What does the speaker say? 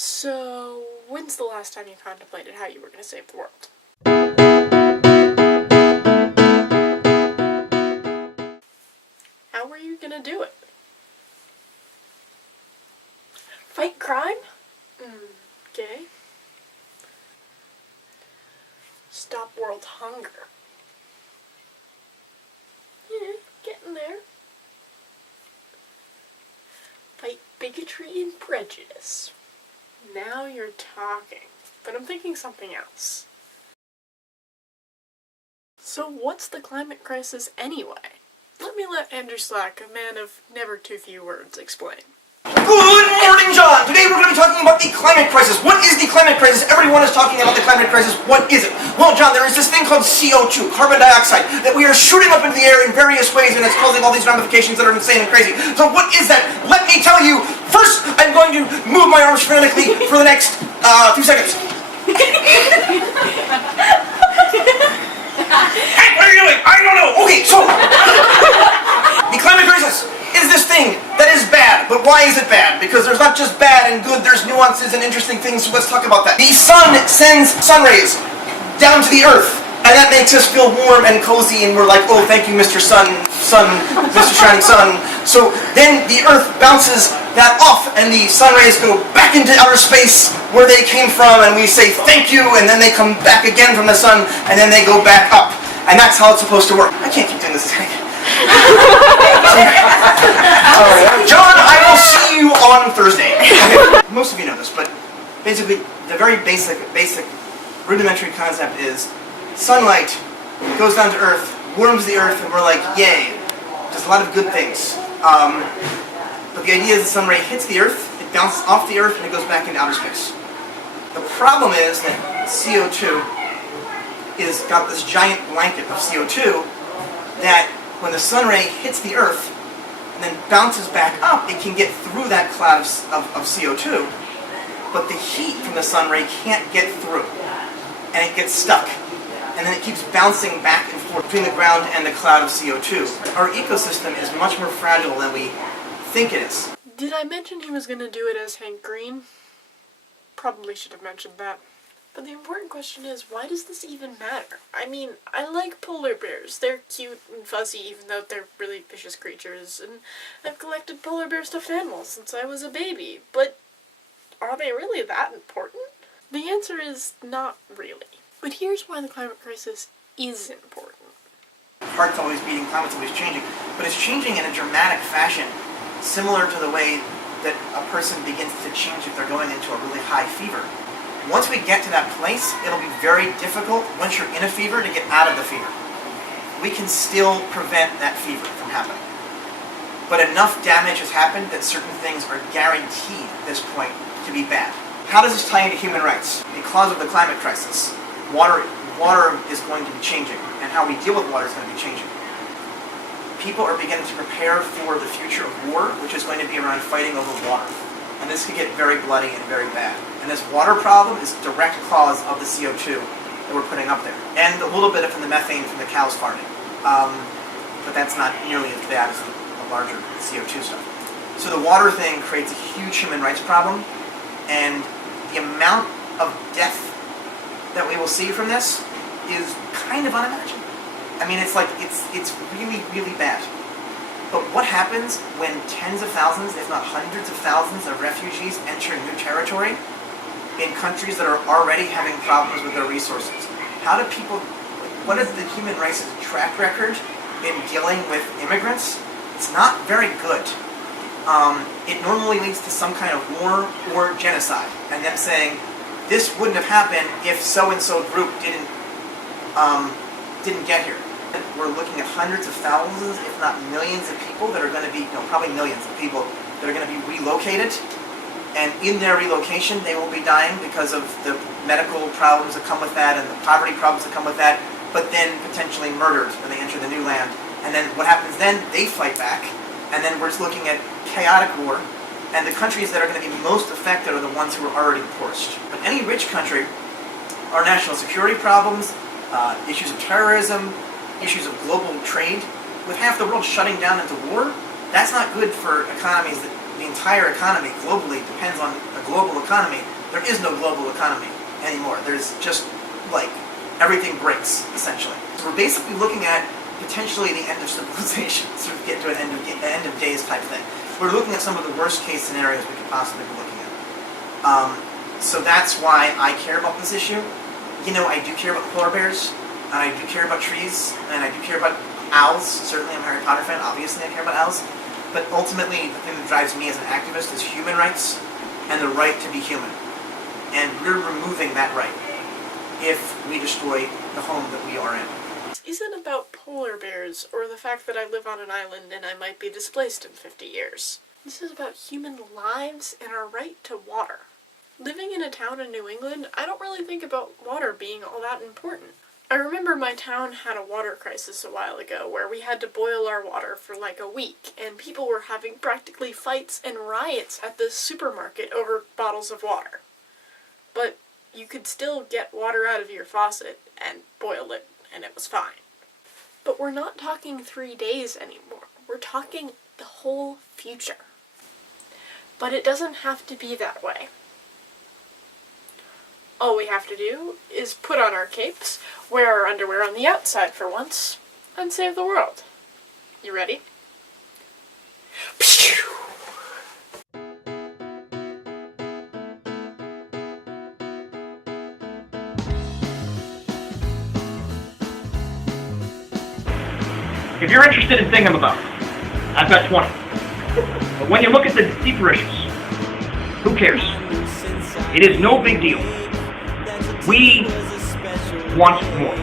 So, when's the last time you contemplated how you were going to save the world? How were you going to do it? Fight crime? Okay. Stop world hunger. Yeah, getting there. Fight bigotry and prejudice. Now you're talking, but I'm thinking something else. So what's the climate crisis anyway? Let Andrew Slack, a man of never too few words, explain. Good morning, John! Today we're going to be talking about the climate crisis. What is the climate crisis? Everyone is talking about the climate crisis. What is it? Well, John, there is this thing called CO2, carbon dioxide, that we are shooting up into the air in various ways, and it's causing all these ramifications that are insane and crazy. So what is that? Let me tell you. First, I'm going to move my arms frantically for the next few seconds. Hey, what are you doing? I don't know. Okay, so the climate crisis is this thing that is bad. But why is it bad? Because there's not just bad and good, there's nuances and interesting things, so let's talk about that. The sun sends sun rays down to the earth, and that makes us feel warm and cozy, and we're like, oh, thank you, Mr. Mr. Shining Sun. So then the earth bounces that off, and the sun rays go back into outer space where they came from, and we say thank you, and then they come back again from the sun, and then they go back up. And that's how it's supposed to work. I can't keep doing this. John, I will see you on Thursday. Okay. Most of you know this, but basically the very basic rudimentary concept is sunlight goes down to earth, warms the earth, and we're like, yay. Does a lot of good things. But the idea is the sun ray hits the earth, it bounces off the earth, and it goes back into outer space. The problem is that CO2 is got this giant blanket of CO2 that when the sun ray hits the earth and then bounces back up, it can get through that cloud of CO2, but the heat from the sun ray can't get through, and it gets stuck. And then it keeps bouncing back and forth between the ground and the cloud of CO2. Our ecosystem is much more fragile than we think it is. Did I mention he was going to do it as Hank Green? Probably should have mentioned that. But the important question is, why does this even matter? I mean, I like polar bears. They're cute and fuzzy, even though they're really vicious creatures, and I've collected polar bear stuffed animals since I was a baby. But are they really that important? The answer is not really. But here's why the climate crisis is important. Heart's always beating, climate's always changing, but it's changing in a dramatic fashion, similar to the way that a person begins to change if they're going into a really high fever. Once we get to that place, it'll be very difficult, once you're in a fever, to get out of the fever. We can still prevent that fever from happening. But enough damage has happened that certain things are guaranteed at this point to be bad. How does this tie into human rights? Because of the climate crisis, water is going to be changing, and how we deal with water is going to be changing. People are beginning to prepare for the future of war, which is going to be around fighting over water. And this could get very bloody and very bad. And this water problem is a direct cause of the CO2 that we're putting up there. And a little bit from the methane from the cows farming. But that's not nearly as bad as the larger CO2 stuff. So the water thing creates a huge human rights problem. And the amount of death that we will see from this is kind of unimaginable. I mean, it's really, really bad. But what happens when tens of thousands, if not hundreds of thousands of refugees enter new territory in countries that are already having problems with their resources? What is the human rights track record in dealing with immigrants? It's not very good. It normally leads to some kind of war or genocide, and them saying, this wouldn't have happened if so-and-so group didn't get here. We're looking at hundreds of thousands, if not millions of people that are going to be, probably millions of people that are going to be relocated. And in their relocation, they will be dying because of the medical problems that come with that and the poverty problems that come with that, but then potentially murdered when they enter the new land. And then what happens then? They fight back, and then we're just looking at chaotic war. And the countries that are going to be most affected are the ones who are already poorest. But any rich country, our national security problems, issues of terrorism, issues of global trade, with half the world shutting down into war, that's not good for economies that the entire economy globally depends on a global economy, there is no global economy anymore. There's just, like, everything breaks, essentially. So we're basically looking at potentially the end of civilization, sort of get to an end of days type thing. We're looking at some of the worst case scenarios we could possibly be looking at. So that's why I care about this issue. You know, I do care about the polar bears, and I do care about trees, and I do care about owls. Certainly I'm a Harry Potter fan, obviously I care about owls. But ultimately, the thing that drives me as an activist is human rights and the right to be human. And we're removing that right if we destroy the home that we are in. This isn't about polar bears or the fact that I live on an island and I might be displaced in 50 years. This is about human lives and our right to water. Living in a town in New England, I don't really think about water being all that important. I remember my town had a water crisis a while ago where we had to boil our water for like a week, and people were having practically fights and riots at the supermarket over bottles of water. But you could still get water out of your faucet and boil it, and it was fine. But we're not talking 3 days anymore. We're talking the whole future. But it doesn't have to be that way. All we have to do is put on our capes, wear our underwear on the outside for once, and save the world. You ready? Pew! If you're interested in thingamabobs, I've got 20. But when you look at the deeper issues, who cares? It is no big deal. We want more.